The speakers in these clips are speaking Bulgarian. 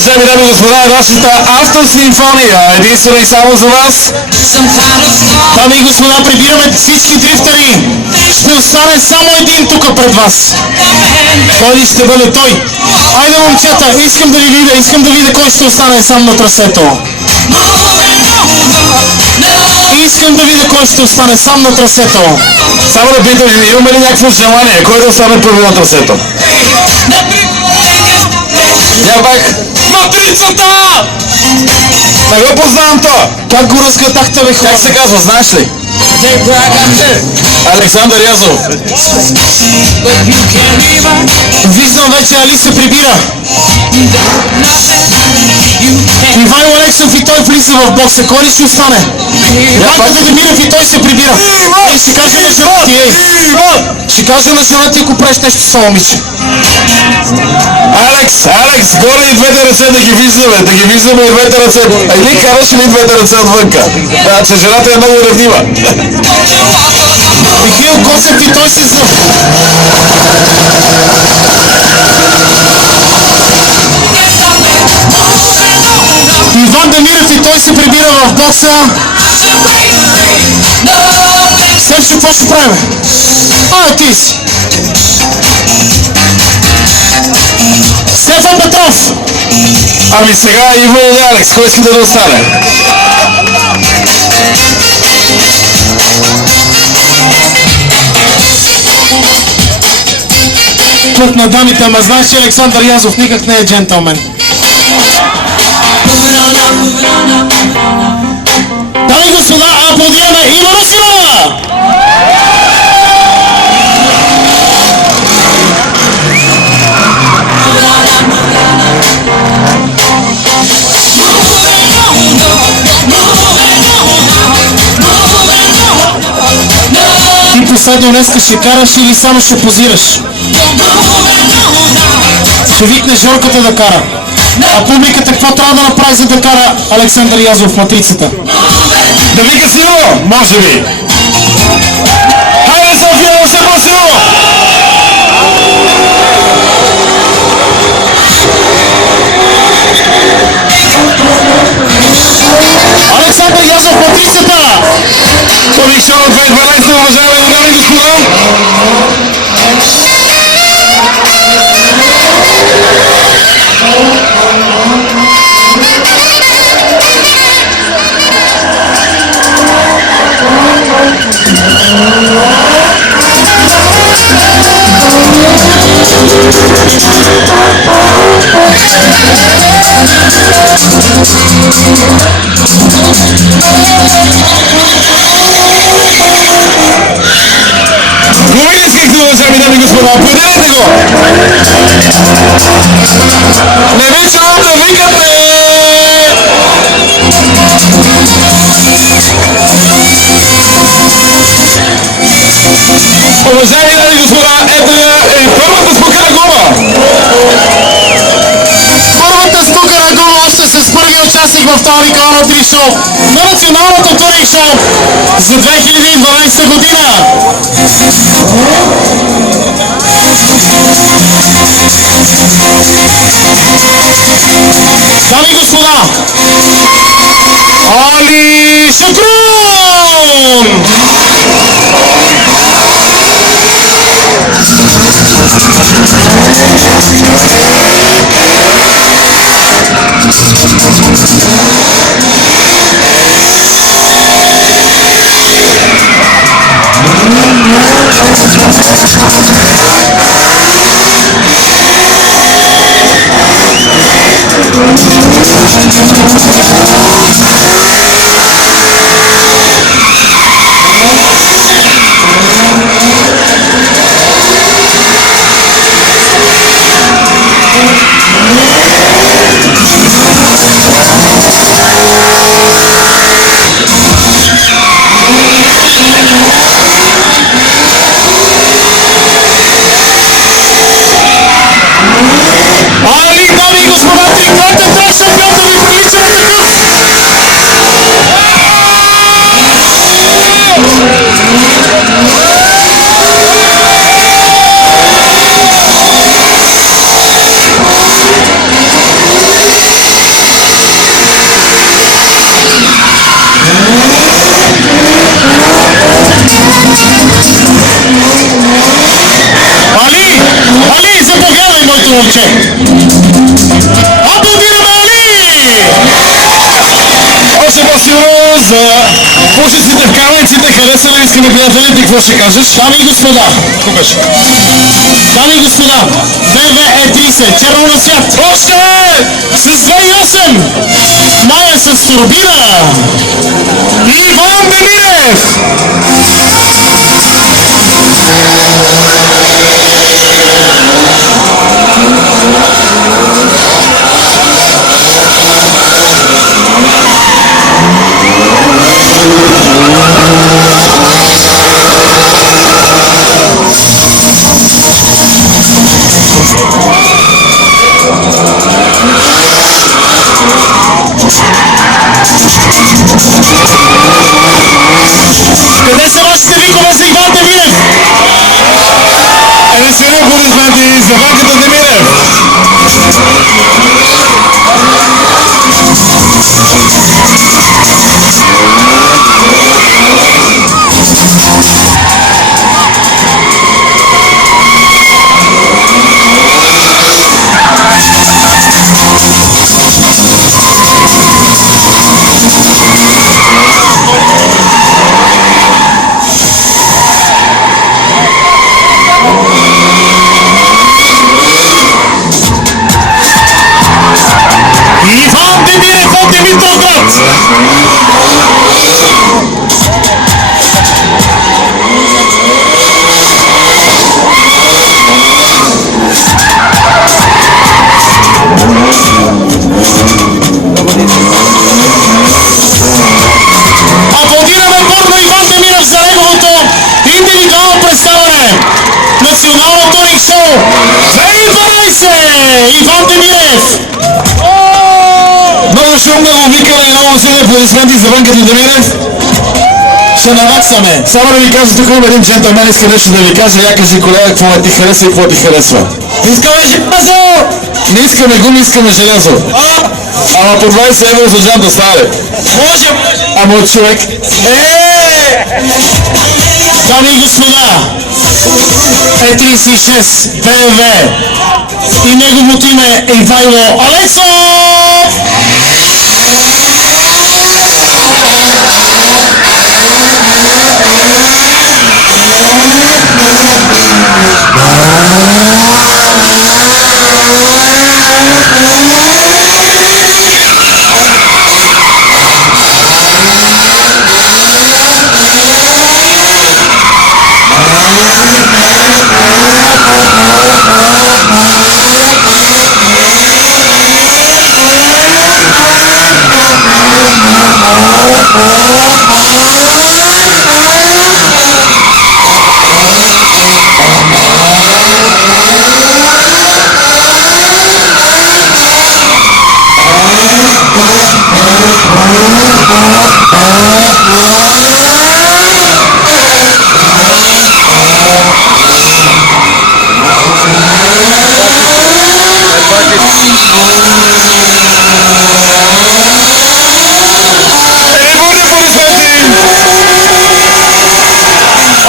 уважаеми дами и господа, нашата автосимфония, единствено и само за вас. Дами и господа, прибираме всички дрифтери. Ще остане само един тук пред вас. Той ли ще бъде той? Айде, момчета, искам да видя кой ще остане сам на трасето. Искам да видя кой ще остане сам на трасето. Само да питам, имаме ли някакво желание? Кой да остане първи на трасето? Някак матрицата! Не го познавам това! Как го разгадахте, бе, хора? Как се казва, знаеш ли? Александър Язов. Виждам вече Али се прибира. Ивайло Алексов и той влиза в бокса. Кой ли ще остане? Ванка Ведемиров и той се прибира. И ще каже на жена ти, ще каже на жена ти, ако правиш нещо с момиче. Алекс, горе и двете ръце да ги виждаме и двете ръце. Или караш ли двете ръце отвънка? Че жената е много ревнива. Михаил Косев и той се Иван Демиров и той се прибира в бокса. Серджо, какво ще правим? Ти си. Стефан Петров. Ами сега Иво или Алекс, кой иска да остане? Клуб на дамите, ама знаеш, че Александър Язов никак не е джентълмен. Дами и господа, аплодираме Иво Русинова! Ти последно днеска ще караш или само ще позираш? Ще викне Жорката да кара. А публиката какво трябва да направи, за да кара Александър Язов в матрицата? Да вика силно, може би. Хайде, София, още по-силно! Александър Язов в матрицата! Комикшоу 2012, уважаеми дами и господа! Комически, уважаеми дами и господа, аплодирайте го! Не ви чувам да викате! Уважаеми дами и господа, ето е първата скокана гума! Първата скокана гума още с първия участник в това уникално тришоу на националното туринг шоу за 2012 година. Дами и господа, Али Шакрун! Али, дами и господа, трикратен трак шампион, да ви прилича на такъв! момче. Аплодираме Али! Още по-силно за пушиците в каменците. Хареса ли искаме, приятели? Ти какво ще кажеш? Дами и господа, Купеш. дами и господа, BMW E30, черно на цвят. Още! С 2.8, моя с турбина. Иван Демирев! Къде са вашите викове за Иван Демирев? Едни силни аплодисменти за Ванката Демирев! Иван Демирев от Димитровград! Аплодираме бурно Иван Демирев за неговото индивидуално представяне. Национално туринг шоу 2012! Иван Демирев! Много шумно го викаме и много силни аплодисменти за Ванката Демирев. Ще наваксаме. Само да ви кажа, тук има един джентълмен, иска нещо да ви каже. Я кажи, колега, какво ти хареса и какво ти харесва. Искаме желязо! Не искаме гуми, искаме желязо. Ама по 20 евро за джанта става ли? Може! Ама от човек. Дами и господа, E36 BMW и неговото име е Ивайло Алексов!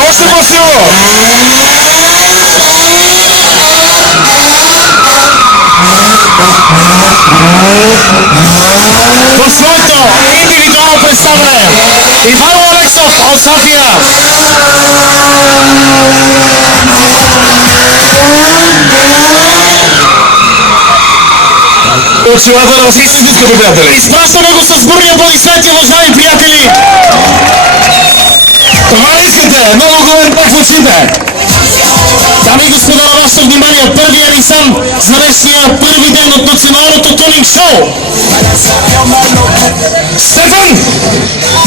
Още по-силно! В своето индивидуално представяне Ивайло Алексов от София! От силата на всички, скъпи приятели! Изпращаме го с бурни аплодисменти, уважаеми приятели! Това ли искате? Много хубав пак в очите! Дами и господа, на вашето внимание, първия ни сан за днешния първи ден от националното тунинг шоу! Стефан!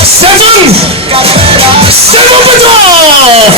Стефан! Стефан Петров!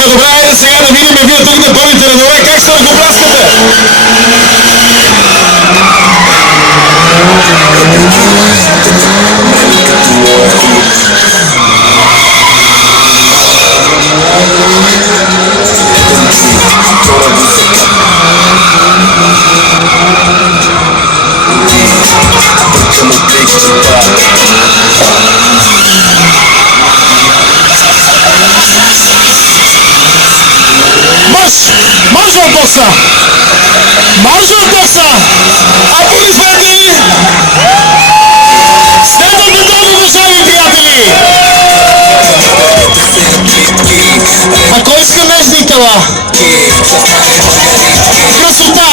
Така, добре, айде сега да видим вие тук на първите редове как се ръкопляскате. Марш в бокса! Марш в бокса! Аплодисменти! Стендайте долу, уважаеми приятели! Ако иска нежни тела, красота,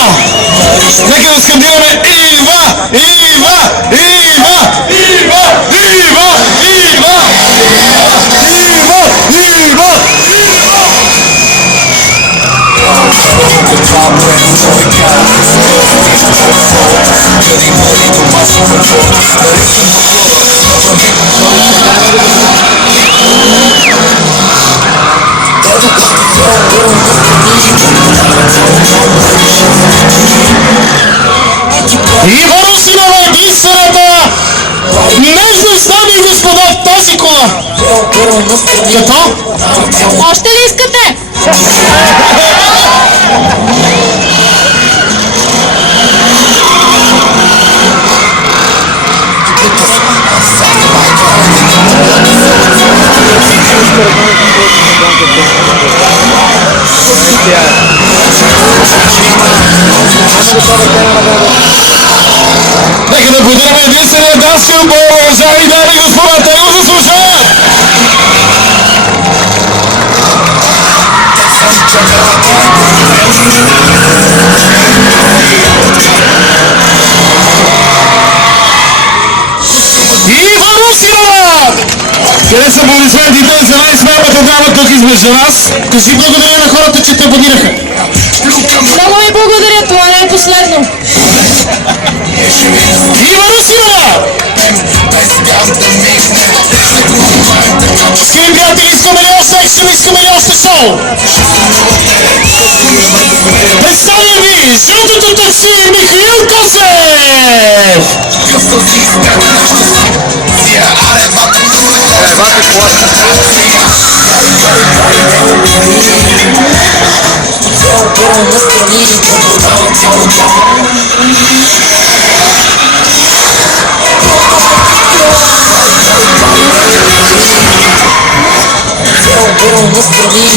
Нека да скандираме Ива! Ива! Ива! Ива! Ива! Ива! Ива! Ива! Ива Русинова, единствената нежност, дами и господа, в тази кола! Какво? Още ли искате? Нека да подираме единствения дански отбор, уважаеми дами и господа, те го заслужават! Ива Русинова! Къде са аплодисментите за най-смелата дама тук измежду нас? Кажи благодаря на хората, че те абонираха. Много ви благодаря, това не е последно. Ива Русинова! Скъпи приятели, искаме ли още екшен, искаме ли още шоу? Представям ви жълтото такси Михаил Косев!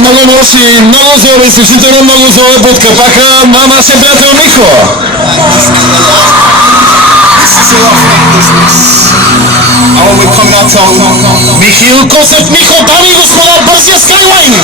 Много носи, много злоба, изключително много злоба под капака на нашия приятел Михо. Михаил Косев, Михо, дами и господа, бързия Скайлайн!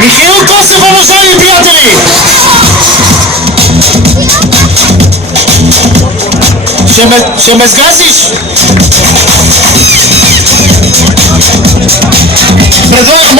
Михаил Косев, уважаеми приятели! Ще ме сгазиш? Предлагам